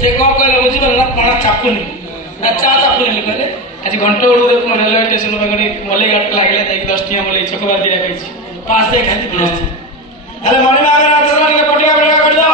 से कौन कहले बुझिपार कणा चापुनी चा चापुनी कहले आज घंटा बेलू देख रेलवे स्टेशन पाखे मलई घाट लगे 10 टिया मलई चकोबार दिया खाई 5 से खाई हेले मणिमागर पटिया बेड़ा कर दो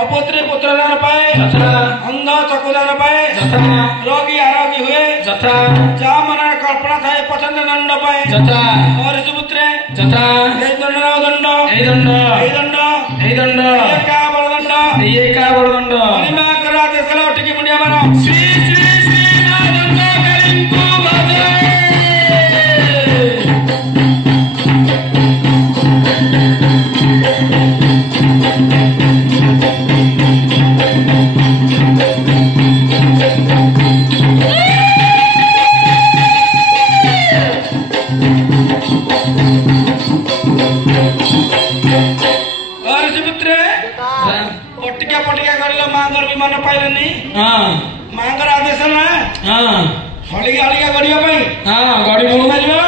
अपत्री पुत्रदान पाए अंध चक्षुदान पाए रोगी आरोगी हुए जा मन कल्पना थाए पसंद दंड पाए और सुपुत्रे दंड ये का बड़दंड मणिमा करा देशला ओटिकी मुंडिया मारो श्री श्री श्री ना दंड कलिंको बाजे मन पाइले मांगर आदेश ना हलिगा हलिगा गड़िया गड़ी बोल मारिबो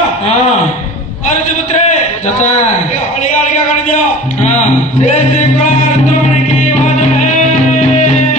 अरे सुपुत्रे हलिगा हलिगा गड़ी दियो से कलाकार मन की आवाज है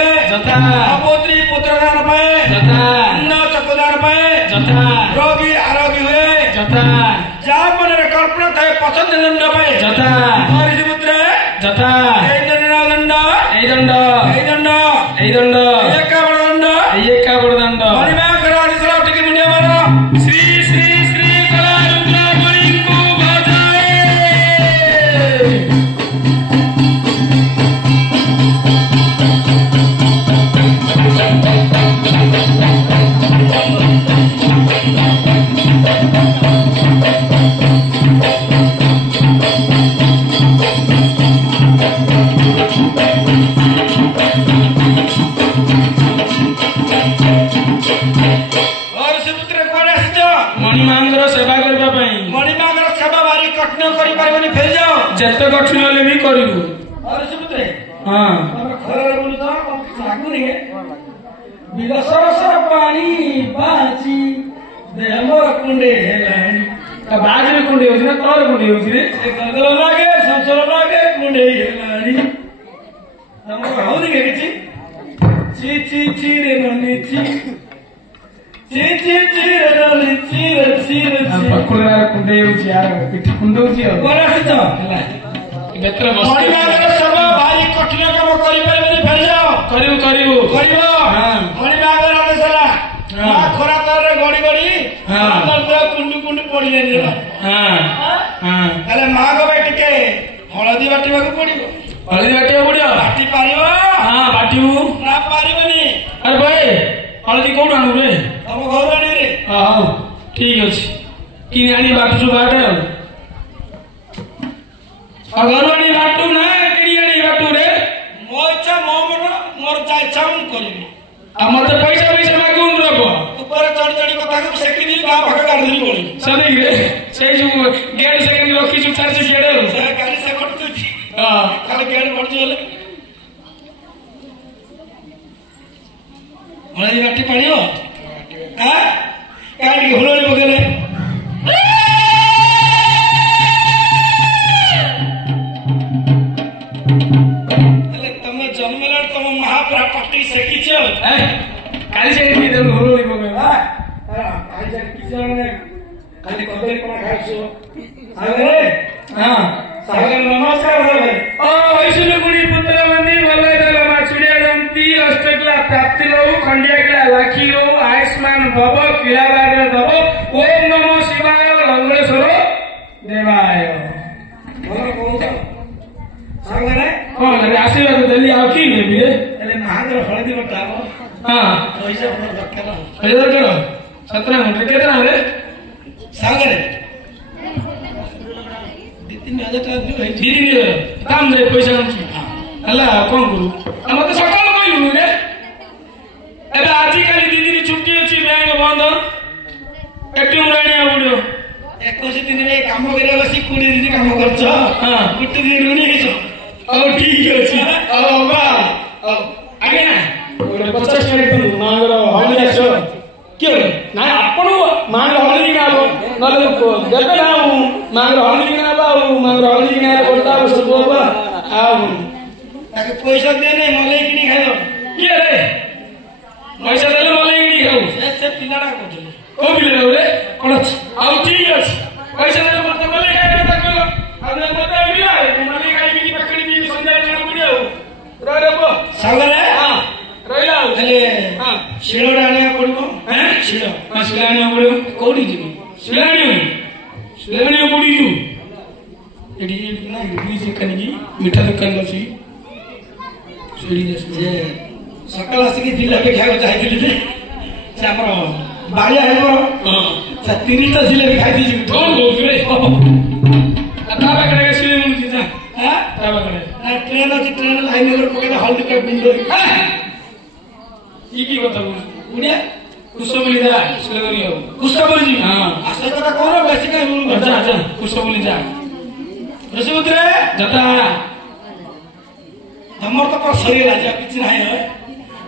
अपत्री पुत्रदान पाए अंध चक्षुदान पाए रोगी आरोगी हुए जा मन कल्पना थाए पसंद दंड पाए पुत्र का बड़दंड मणिमा करा दिसला ओटिकी मुंडिया मारो श्री श्री श्री कला रुद्रा मणिको बजाए मणिमांगर सेवा करबा मणिमांगर सेवा भारी कठिन करि परबनी फेर जाओ जते कठिन ले भी करिवु अरे सुपुत्रे हां खरा बोलु तो लागु नहीं सरसर पानी बाची देह मोर कुंडे हेलानी बाजी कुंडे होती ना तोर कुंडे होती रे गंगल लागे संसर लागे कुंडे हेलानी हमको होनी के किछि ची ची ची रे ननी ची ची ची ची रे ननी ची रे ची रे पकुला कुंडे होती यार पिठी कुंडे होती है कोरा सितो ହେଲା बेत्र मस्ती सब भारी कठिन काम करि परबे फेर जाओ करियो करियो करियो हां मणि बागर आदेशला हां खरा तरे गडी गडी हां मंत्र कुंडु कुंडु पड़ी जानी हां हां ताले माग बे टिके हळदी बाटिबा को पड़िबो हळदी बाटिबा पड़ियो बाटी पारिबो हां बाटिबो ना पारिबनी अरे भाई हळदी कोड आनु रे हम घर आनी रे हां ठीक अछि कि आनी बाटू बाटे अगरवाणी बाटू ना किड़ियाणी बाटू रे मो इच्छा मो मन मोर जा इच्छा हम करबी आ मते पैसा पैसा मागुन रबो ऊपर चढ़ चढ़ कथा को सेकी दी बा भाग काढ दी पड़ी सदी रे सेई जो गेड सेकंड रखी जो चार से गेड से गाड़ी से कट तुची हां खाली गेड पड़ जेले हळदी बाटी पड़ियो हां काडी हुलोली बगले जन्मलार तुम महापुरा पट्टी से किछो काली से की दे होली बगे हां काली से किछो ने खाली कदे कोन खाइछो सागरे हां सागरे नमस्कार भाई ओ वैष्णव गुडी पुत्र मंदी वल्ले दला मा छुडिया जंती अष्टकला प्राप्ति लो खंडिया कला लाखी रो आयुष्मान भव किलाबार दब ओम नमो शिवाय लंगेश्वर देवाय बोलो कोन सागरे हां अरे आशीर्वाद देली आ की लेबी रे एले महागर हळदी बटाबो हां पैसा पर दरकार पैसा करो 17 मिनिट केतना रे सागरे 2-3 हजार टाका दीदी काम दे पैसा हम हला कोन करू हम तो सकाळ कइलु रे एबे आजि काली दीदी नी छुट्टी अछि बैंक बंद एटीएम राणी आउडो 21 दिन रे काम करे बसी 20 दिन काम करछ हां गुट्टी दिन रुनी हिसो ओ ठीक अछि ओ बा आगे ना 50 मिनिट मांगर हळदी आछो के ना आपण मांगर हळदी नाबो नले को देबे ना मांगर हळदी ना बाऊ मांगर हळदी ना बोलता सब बाबा आ ताके पैसा दे नै मले किनी खायो के रे पैसा देले मले किनी खाऊ से पिलाडा कोथले ओ पिलाडा रे कोन आ ठीक अछि पैसा देले मते मले खाय त कहलो आदे मते बिला मले खाय किनी पकड़ी दी संजय ना बुडियो रे बो सागरे हां रहिला अले हां शिलोडा आने पड़बो हैं शिलो हां शिलाने पड़बो कोडी जीबी शिलाने पड़ी जू एडी ना इडली से कनी मीठा दुकान अछि सेडी जे सकाळ आसी जिलेबी खाय जायतिली जे से हमर बाड़िया है मोर हां से 30 टा जिलेबी खाइ दी कोन बोल रे आता बकरे के सिले मुझे जा हां ता बकरे ना ट्रेन अछि ट्रेन लाइन में पके हल्दी के बिंदो ई की बता उड़े कुशबली जा सिलेगरी हो कुशबली जी हां आसे कथा कोन बेसी का जा जा कुशबली जा रसपुत्र दादा हमर तो पर सरी राजा किछ नाही है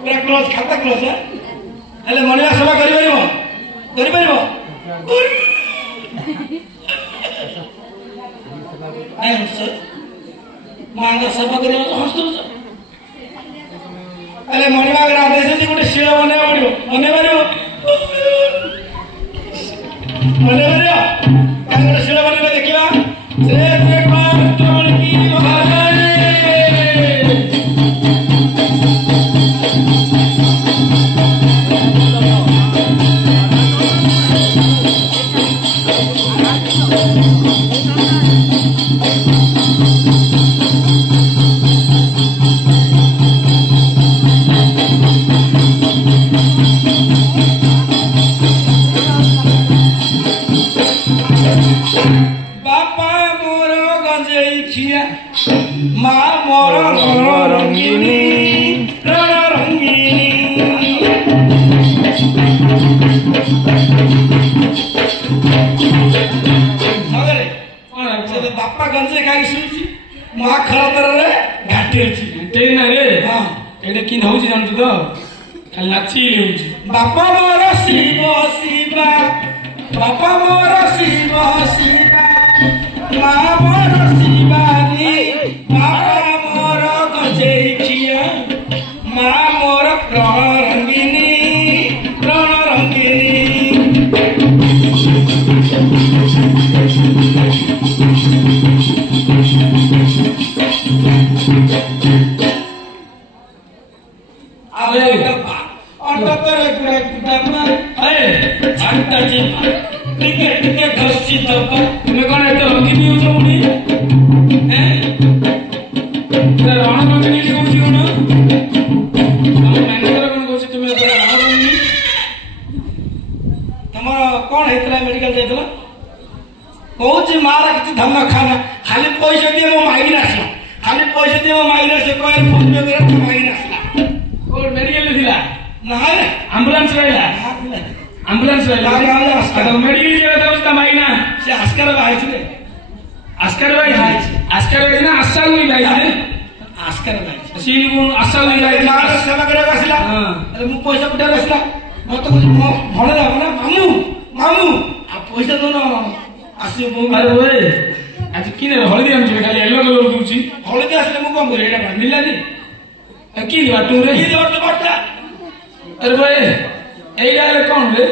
पूरा क्लोज खाता क्लोज है हेले मनिया सेवा करि परिबो आई सर मांगा सेवा करि हस्तु अरे मनिया के आदेश से गोटे शिळ बने पड़ियो मने मारियो कांगरे शिळ बने देखिबा से एक बार तुमन की माँ मोर रंगीनी बापा गंजे खाई शुणुची महा खरा तर घाटी अच्छी ना रे हाँ ये कि जानतु तो ଲାଚି ହେଉଛି ବାପା ମୋର ଶିବ ଶିବା ବାପା ମୋର ଶିବ ଶିବା ମା ମୋର ଶିବାନୀ ବାପା ମୋର ଗଜେଇ ଖିଆ ମା ମୋର ପ୍ରଣ ରଙ୍ଗିନୀ ପ୍ରଣ ରଙ୍ଗିନୀ ଟିକେ ଘଷି ଦବ ତୁମେ କଣ ଏତେ ରଙ୍ଗିନୀ ହଉଛ ପୁଣି ରଣ ରଙ୍ଗିନୀ କହୁଛି କଣ ମ୍ୟାନେଜର କଣ କହୁଛି ତୁମେ ରଣ ରଙ୍ଗିନୀ ତମର କଣ ହେଇଥିଲା ମେଡିକାଲ ଯାଇଥିଲା କହୁଛି ମାର କିଛି ଧନ ଖାନା ଖାଲି ପଇସା ଦିଏ ମୋ ମାଇକିନା ଆସିଲା ଖାଲି ପଇସା ଦିଏ ମୋ ମାଇକିନା ସେ କହିଲେ ଫୋନ ପେ করে ମୋ ମାଇକିନା ଆସିଲା କୋଉଠି ମେଡିକାଲରେ ଥିଲା ନାଇଁ ଆମ୍ବୁଲାନ୍ସ ରହିଲା ଆମ୍ବୁଲାନ୍ସ ରହିଲା ମେଡିକାଲ ଯିବା ଯାଉଛି ତା ମାଇକିନା ସେ ଆସ୍କାର ବାହାରିଥିଲେ ଆସ୍କାର ଭାଇ ଆସ୍କାର ଭାଇ ନା ଆଶା ହୁଇ ଭାଇ ଆସ୍କାର ବାହାରିଛି ସିଏ କଣ ଆଶା ହୁଇ ଭାଇ ମାର ସେବା କରିବାକୁ ଆସିଲା ମୁଁ ପଇସା ପଠେଇବାକୁ ଆସିଲା ମତେ କହୁଛି ମୋ ଭଣଜା ନା ମାମୁ ମାମୁ ଆଉ ପଇସା ଦଉନ ଆସିବ ମୁଁ ଆରେ ଓଏ ଆଜି କିନେ ହଳଦୀ ଆଣିଛୁ ଖାଲି ୟେଲୋ କଲର ଦଉଛି ହଳଦୀ ଆସିଲେ ମୁଁ କଣ କରିବି ଏଇଟା ମିଳିଲାନି କି ବାଟୁରେ କି ଦର୍ଜ ବାଟା ଆରେ ଭାଇ এইটা হলে কোন রে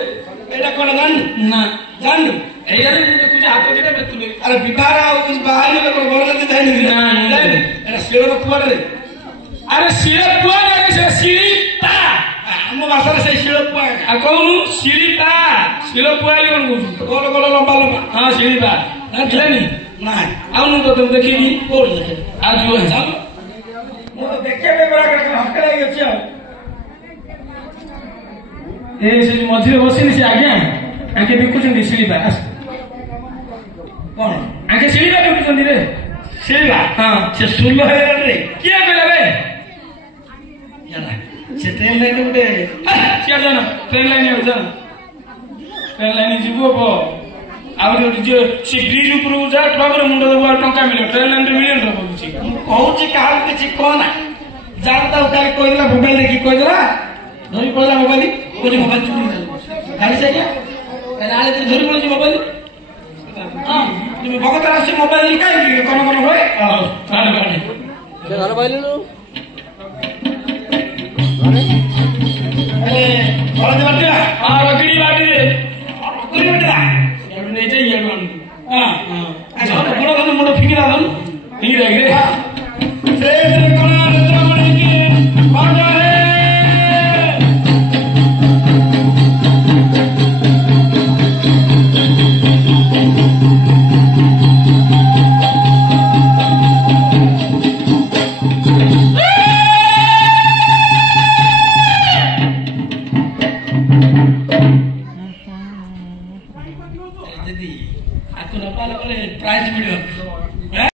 এটা কোন জানি না জানি এইটা হলে দেখুছি হাত দিটা বেতুলে আরে বিবাহ আর বাহার লোক বড় লোক জানি না জানি এটা শিরর কুয়ারে আরে শির কুয়া লাগে সে শিরিটা ଆମ ଭାଷାରେ ସେଇ ଶିଳ ପୁଆ আর কোন শিরিটা শির কুয়া লি কোন কইছু ଗୋଲ ଗୋଲ ଲମ୍ବା ଲମ୍ବା হ্যাঁ শিরিটা জানি ନାଇଁ আউন তো তুমি দেখিবি କୋଉଠି ଦେଖେ আর জুও ଚାଲ ମୁଁ ତ ଦେଖିବା ପାଇଁ ହଟକେଲା ହେଇଛି ଆଉ ଏ ସେ ମଝିରେ ବସିନି ସେ ଆଜ୍ଞା ଆଙ୍କେ ବିକୁଛନ୍ତି ଶିଳିପା କଣ ଆଙ୍କେ ଶିଳିପା ବିକୁଛନ୍ତି ରେ ଶିଳିବା ହଁ ସେ ସୁଲ ହେଇଗଲା ରେ କିଏ କହିଲା ବେ ସେ ଟ୍ରେନ ଲାଇନ ଗୋଟେ ସିଆଡେ ଜାଣ ଟ୍ରେନ ଲାଇନ ଆଡେ ଜାଣ ଟ୍ରେନ ଲାଇନ ଯିବୁ ଆହୁରି ଗୋଟେ ଯିଏ ସେ ବ୍ରିଜ ଉପରକୁ ଯା ଟ୍ରକରେ ମୁଣ୍ଡ ଦେବୁ ଆଉ ଟଙ୍କା ମିଳିବ ଟ୍ରେନ ଲାଇନରେ ମିଳିବନି ତ କହୁଛି ମୁଁ କହୁଛି କାହାକୁ କିଛି କହନା ଯାହା ତାକୁ କାଲି କହିଦେଲା ମୋବାଇଲ ଦେଖି କହିଦେଲା ଧରି ପଳେଇଲା ମୋବାଇଲ କହୁଛି ମୋବାଇଲ ଚୁରି ଗାଡି ସେ ଆଜ୍ଞା ଆଳେ ଧରି ପଳେଇଛି ମୋବାଇଲ ହଁ তুমি ভগতার আসছে মোবাইল কাই কোন কোন হয় ভালো ভালো সে ভালো পাইলেন হলদি বাটিয়া ఆ రగిడి వాటి রকরি বাটিয়া ఎడు నేజే ఎడు అను আচ্ছা বড় ধরনের মোটা ফিকিরা ধরুন ఈ దగ్గరే সে কোন রত্নমণি কি বাজা হে ଯଦି ଆକୁ ନ ପାଇଲା ବୋଲେ ପ୍ରାଇଜ ମିଳିବ।